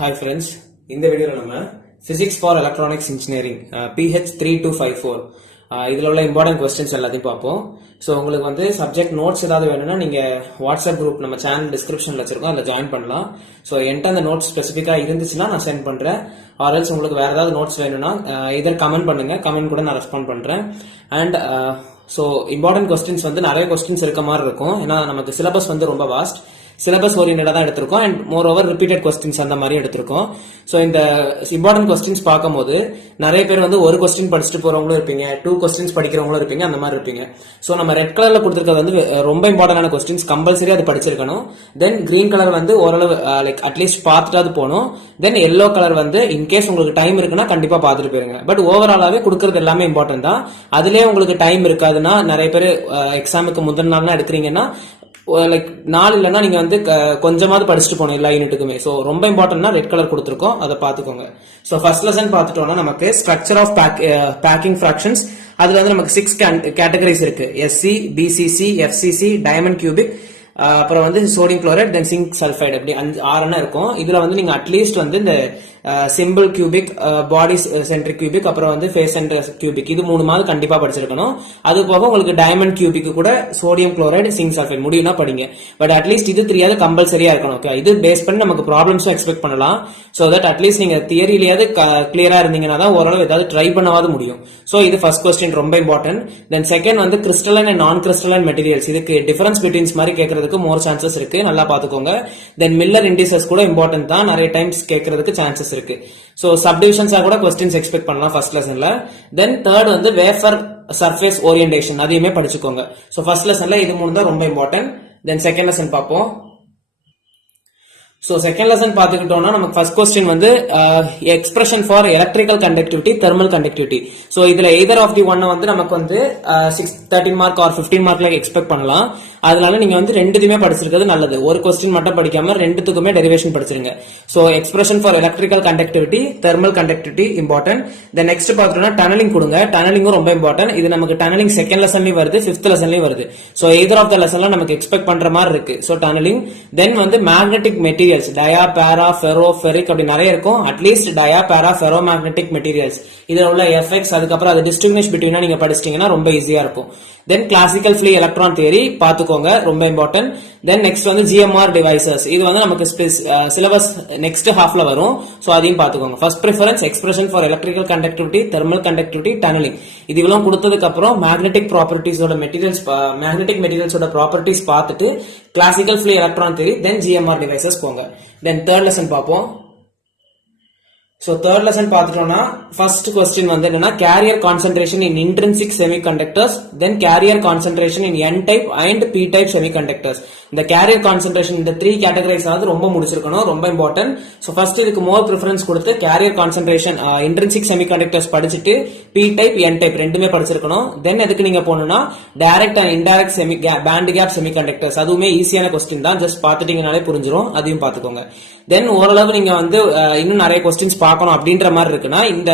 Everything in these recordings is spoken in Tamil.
Hi friends, இந்த வீடியோல நம்ம Physics for Electronics Engineering PH 3254 இதுல உள்ள இம்பார்ட்டன்ட் क्वेश्चंस எல்லாத்தையும் பார்ப்போம். சோ உங்களுக்கு வந்து சப்ஜெக்ட் நோட்ஸ் ஏதாவது வேணும்னா நீங்க வாட்ஸ்அப் குரூப் நம்ம சேனல் டிஸ்கிரிப்ஷன்ல வச்சிருக்கோம், அதுல ஜாயின் பண்ணலாம். சோ என்கிட்ட அந்த நோட்ஸ் ஸ்பெசிஃபிக்கா இருந்துச்சுன்னா நான் சென்ட் பண்றேன். ஆர் எல்ஸ் உங்களுக்கு வேற ஏதாவது நோட்ஸ் வேணும்னா இதர் கமெண்ட் பண்ணுங்க, கமெண்ட் கூட நான் ரெஸ்பாண்ட் பண்றேன். அண்ட் சோ இம்பார்ட்டன்ட் क्वेश्चंस வந்து நிறைய क्वेश्चंस இருக்க மாதிரி இருக்கும். ஏன்னா நமக்கு சிலபஸ் வந்து ரொம்ப வாஸ்ட், சிலபஸ் ஓரியன்டா தான் எடுத்திருக்கோம். And more over repeated questions அந்த மாதிரி எடுத்திருக்கோம். ஸோ இந்த இம்பார்ட்டன்ட் கொஸ்டின்ஸ் பார்க்கும்போது நிறைய பேர் வந்து ஒரு கொஸ்டின் படிச்சுட்டு போறவங்களும் இருப்பீங்க, 2 கொஸ்டின்ஸ் படிக்கிறவங்களும் இருப்பீங்க, அந்த மாதிரி இருப்பீங்க. ஸோ நம்ம ரெட் கலர்ல கொடுத்துருக்கிறது வந்து ரொம்ப இம்பார்ட்டன்டான கொஸ்டின்ஸ், கம்பல்சரி அது படிச்சிருக்கணும். தென் கிரீன் கலர் வந்து ஓரளவு லைக் அட்லீஸ்ட் பார்த்துட்டாவது போகணும். தென் எல்லோ கலர் வந்து இன்கேஸ் உங்களுக்கு டைம் இருக்குன்னா கண்டிப்பா பார்த்துட்டு போயிருங்க. பட் ஓவராலாவே கொடுக்கறது எல்லாமே இம்பார்ட்டன்ட் தான். அதுலயே உங்களுக்கு டைம் இருக்காதுன்னா நிறைய பேர் எக்ஸாமுக்கு முதல் நாள்லாம் எடுக்கிறீங்கன்னா லைக் நாள் இல்லைன்னா நீங்க வந்து கொஞ்சமாவது படிச்சுட்டு போகணும் எல்லா யூனிட்டுக்குமே. ஸோ ரொம்ப இம்பார்ட்டன்ட்னா ரெட் கலர் கொடுத்துருக்கோம், அதை பார்த்துக்கோங்க. ஸோ ஃபர்ஸ்ட் லெசன் பார்த்துட்டோம்னா நமக்கு ஸ்ட்ரக்சர் ஆஃப் பேக்கிங் ஃபிராக்ஷன்ஸ். அதுல வந்து நமக்கு 6 கேட்டகரிஸ் இருக்கு. SC, BCC, FCC, diamond cubic, அப்புறம் வந்து sodium chloride, then zinc sulphide, அப்படி 6 இருக்கும். இதுல வந்து நீங்க அட்லீஸ்ட் வந்து இந்த simple cubic, body centric cubic, அப்புறம் வந்து ஃபேஸ் சென்டர் கியூபிக், இது 3 மாதிரி கண்டிப்பா படிச்சிருக்கணும். அது போக உங்களுக்கு டைமண்ட் கியூபிக் கூட சோடியம் குளோரைடு, சிங்க் சல்ஃபைடு முடியும்னா படிங்க. பட் அட்லீஸ்ட் இது 3 கம்பல்சரியா இருக்கணும். ஓகே, இது பேஸ் பண்ணி நமக்கு ப்ராப்ளம்ஸும் எக்ஸ்பெக்ட் பண்ணலாம். சோ தட் அட்லீஸ்ட் நீங்க தியரியிலேயாவது கிளியரா இருந்தீங்கன்னா தான் ஓரளவு ஏதாவது ட்ரை பண்ணவாது முடியும். சோ இது ஃபர்ஸ்ட் கொஸ்டின், ரொம்ப இம்பார்ட்டன்ட். தென் செகண்ட் வந்து கிறிஸ்டலைன் அண்ட் நான் கிறிஸ்டலைன் மெட்டீரியல்ஸ். இதுக்கு டிஃபரன்ஸ் பிட்வீன்ஸ் மாதிரி கேட்கறதுக்கு மோர் சான்சஸ் இருக்கு, நல்லா பாத்துக்கோங்க. தென் மில்லர் இண்டிசஸ் கூட இம்பார்ட்டன்ட் தான், நிறைய டைம்ஸ் கேட்கறதுக்கு சான்சஸ் இருக்கு. சோ சப்டிவிஷன்ஸா கூட क्वेश्चंस எக்ஸ்பெக்ட் பண்ணலாம் ஃபர்ஸ்ட் லெசன்ல. தென் தேர்ட் வந்து வேஃபர் சர்ஃபேஸ் ஓரியன்டேஷன், அதையுமே படிச்சுக்கோங்க. சோ ஃபர்ஸ்ட் லெசன்ல இது 3 தான் ரொம்ப இம்பார்ட்டன்ட். தென் செகண்ட் லெசன் பார்ப்போம். சோ செகண்ட் லெசன் பாத்துக்கிட்டோம்னா நமக்கு ஃபர்ஸ்ட் கொஸ்டின் வந்து expression for electrical conductivity, thermal conductivity. So இதுல எய்தர் ஆஃப் தி ஒன் வந்து நமக்கு வந்து 13 மார்க் ஆர் 15 மார்க்ல எக்ஸ்பெக்ட் பண்ணலாம். அதனால நீங்க வந்து ரெண்டுத்துமே படிச்சிருக்கிறது நல்லது. ஒரு கொஸ்டின் மட்டும் படிக்காம ரெண்டுத்துக்குமே டெரிவேஷன் படிச்சிருங்க. So expression for electrical conductivity, thermal conductivity important. Then next பாத்தோம்னா டனலிங் கொடுங்க. டனலிங்கும் ரொம்ப இம்பார்ட்டன்ட். இது நமக்கு டனலிங் செகண்ட் லெசன்லயும் வருது, 5th லெசன்லயும் வருது. சோ எய்தர் ஆஃப் த லெசன்ல நமக்கு எக்ஸ்பெக்ட் பண்ற மாதிரி இருக்கு. So tunnelling. தென் வந்து மேக்னெட்டிக் மெட்டீரியல்ஸ், டயா, பேரா, ஃபெரோ, ஃபெரிக், அப்படி நிறைய இருக்கும். அட்லீஸ்ட் டயா, பேரா, ஃபெரோ மேக்னெட்டிக் மெட்டீரியல்ஸ், இதுல உள்ள எஃபெக்ட்ஸ், அதுக்கப்புறம் அது டிஸ்டிங்விஷ் பிட்வீனா நீங்க படிச்சிட்டீங்கன்னா ரொம்ப ஈஸியா இருக்கும். தென் கிளாசிக்கல் ஃப்ரீ எலக்ட்ரான் தியரி பாத்துக்கோங்க, ரொம்ப இம்பார்ட்டன்ட். தென் நெக்ஸ்ட் வந்து ஜிஎம்ஆர் டிவைசஸ், இது வந்து நமக்கு சிலபஸ் நெக்ஸ்ட் ஹாஃப்ல வரும். சோ அதையும் பாத்துக்கோங்க. First preference expression for electrical conductivity, thermal conductivity, tunnelling. இது இவ்வளவு கொடுத்ததுக்கு அப்புறம் மேக்னெட்டிக் ப்ராப்பர்ட்டிஸோட மெட்டீரியல்ஸ், மேக்னெட்டிக் மெட்டீரியல்ஸோட ப்ராப்பர்ட்டிஸ் பார்த்துட்டு classical free electron theory, then GMR devices போங்க. தென் தேர்ட் லெசன் பார்ப்போம். சோ தேர்ட் லெசன் பார்த்துட்டோம்னா ஃபர்ஸ்ட் கொஸ்டின் வந்து என்னன்னா carrier concentration in intrinsic semiconductors, then carrier concentration in N type and P type semiconductors. இந்த கேரியர் கான்சென்ட்ரேஷன் இந்த 3 கேட்டகரைஸ் ஆகுது ரொம்ப முடிச்சிருக்கணும், ரொம்ப இம்பார்ட்டன்ட். சோ ஃபர்ஸ்ட் இதுக்கு மோர் ப்ரிஃபரன்ஸ் கொடுத்து கேரியர் கான்சென்ட்ரேஷன் இன்ட்ரின்சிக் செமிகண்டக்டர்ஸ் படிச்சுட்டு P டைப் N டைப் ரெண்டுமே படிச்சிருக்கணும். தென் எதுக்கு நீங்க போகணும்னா direct and indirect band gap semiconductors, அதுவுமே ஈஸியான கொஸ்டின் தான், ஜஸ்ட் பாத்துட்டீங்கனாலே புரிஞ்சிரும், அதையும் பாத்துக்கோங்க. தென் ஓரளவு நீங்க வந்து இன்னும் நிறைய கொஸ்டின்ஸ் பார்க்கணும் அப்படின்ற மாதிரி இருக்குன்னா இந்த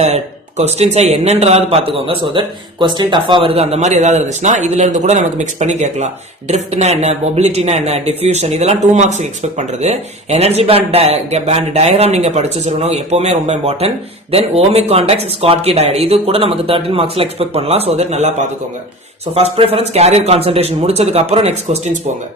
கொஸ்டின்ஸை என்னன்றது பாத்துக்கோங்க. சோ தட் கொஸ்டின் டஃபா வருது அந்த மாதிரி ஏதாவது இருந்துச்சுன்னா இதுல இருந்து கூட நமக்கு மிக்ஸ் பண்ணி கேட்கலாம். ட்ரிஃப்ட்னா என்ன, மொபிலிட்டினா என்ன, டிஃபியூஷன், இதெல்லாம் 2 மார்க்ஸ் எக்ஸ்பெக்ட் பண்றது. எனர்ஜி பேண்ட் டயக்ராம் நீங்க படிச்சு வச்சிருக்கணும், எப்பவுமே ரொம்ப important. Then ohmic contacts, Schottky diode, இது கூட நமக்கு 13 மார்க்ஸ்ல எக்ஸ்பெக்ட் பண்ணலாம். சோ தட் நல்லா பாத்துக்கோங்க. So first preference carrier concentration முடிச்சதுக்கு அப்புறம் நெக்ஸ்ட் கொஸ்டின்ஸ் போங்க.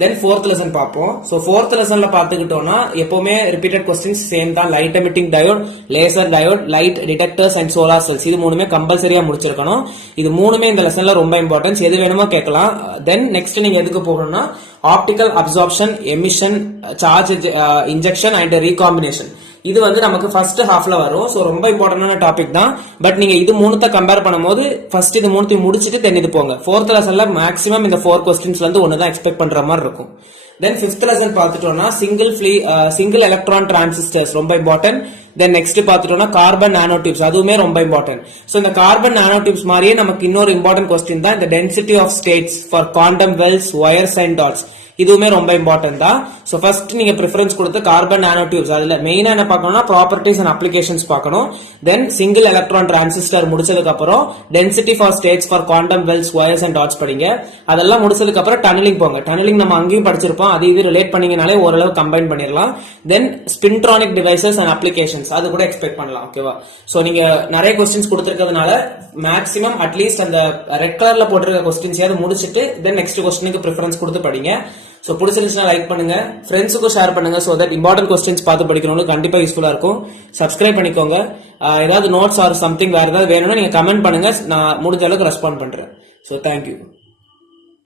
தென் ஃபோர்த் லெசன் பார்ப்போம். சோ ஃபோர்த் லெசன்ல பாத்துக்கிட்டோம்னா எப்பவுமே ரிப்பீட்டட் கொஸ்டின்ஸ் சேம் தான். Light emitting diode, laser diode, light detectors and solar cells, இது 3மே கம்பல்சரியா முடிச்சிருக்கணும். இது 3மே இந்த லெசன்ல ரொம்ப இம்பார்ட்டன்ஸ், எது வேணுமோ கேட்கலாம். தென் நெக்ஸ்ட் நீங்க எதுக்கு போகணும்னா optical absorption, emission, charge injection and recombination, இது வந்து நமக்கு ஃபர்ஸ்ட் ஹாஃப்ல வரும். சோ ரொம்ப இம்பார்ட்டன்டான டாபிக் தான். பட் நீங்க இது 3 கம்பேர் பண்ணும்போது ஃபர்ஸ்ட் இது 3 முடிச்சிட்டு தென் இது போங்க. 4th லெசன்ல மேக்ஸிமம் இந்த 4 கொஸ்டின்ஸ்ல இருந்து ஒன்னு தான் எக்ஸ்பெக்ட் பண்ற மாதிரி இருக்கும். தென் 5th லெசன் பார்த்துட்டோம்னா சிங்கிள் எலக்ட்ரான் டிரான்சிஸ்டர்ஸ் ரொம்ப இம்பார்ட்டன்ட். தென் நெக்ஸ்ட் பார்த்துட்டோம்னா கார்பன் நானோ டியூப்ஸ், அதுவுமே ரொம்ப இம்பார்ட்டன்ட். சோ இந்த கார்பன் நானோ டியூப்ஸ் மாதிரியே நமக்கு இன்னொரு இம்பார்ட்டன்ட் கொஸ்டின் தான் இந்த density of states for quantum wells, wires and dots. இதுவுமே ரொம்ப இம்பார்ட்டன்ட் தான். ஸோ ஃபர்ஸ்ட் நீங்க ப்ரிஃபரன்ஸ் கொடுத்து கார்பன் நானோ டியூப்ஸ், அதுல மெயினா என்ன பார்க்கணும்னா ப்ராப்பர்ட்டிஸ் அண்ட் அப்ளிகேஷன்ஸ் பார்க்கணும். தென் சிங்கிள் எலக்ட்ரான் டிரான்சிஸ்டர் முடிச்சதுக்கு அப்புறம் density for states for quantum wells wires and dots படிங்க. அதெல்லாம் முடிச்சதுக்கு அப்புறம் டனலிங் போங்க. டனலிங் நம்ம அங்கேயும் படிச்சிருப்போம், அது இது ரிலேட் பண்ணீங்கனாலே ஓரளவு கம்பைன் பண்ணிடலாம். தென் ஸ்பின்ட்ரானிக் டிவைசஸ் அண்ட் அப்ளிகேஷன்ஸ் அது கூட எக்ஸ்பெக்ட் பண்ணலாம். ஓகேவா? ஸோ நீங்க நிறைய கொஸ்டின்ஸ் கொடுத்திருக்கிறதுனால மேக்ஸிமம் அட்லீஸ்ட் அந்த ரெட் கலர்ல போட்டிருக்க கொஸ்டின்ஸையாவது முடிச்சிட்டு தென் நெக்ஸ்ட் கொஸ்டினுக்கு ப்ரிஃபரன்ஸ் கொடுத்து படிங்க. ஸோ பிடிச்சிருந்துச்சுன்னா லைக் பண்ணுங்க, ஃப்ரெண்ட்ஸுக்கும் ஷேர் பண்ணுங்க. ஸோ தட் இம்பார்ட்டன்ட் கொஸ்டின்ஸ் பார்த்து படிக்கிறவங்களுக்கு கண்டிப்பா யூஸ்ஃபுல்லா இருக்கும். சப்ஸ்கிரைப் பண்ணிக்கோங்க. ஏதாவது நோட்ஸ் ஆர் சம்திங் வேற ஏதாவது வேணும்னா நீங்க கமெண்ட் பண்ணுங்க, நான் முடிஞ்ச அளவுக்கு ரெஸ்பாண்ட் பண்றேன். So thank you.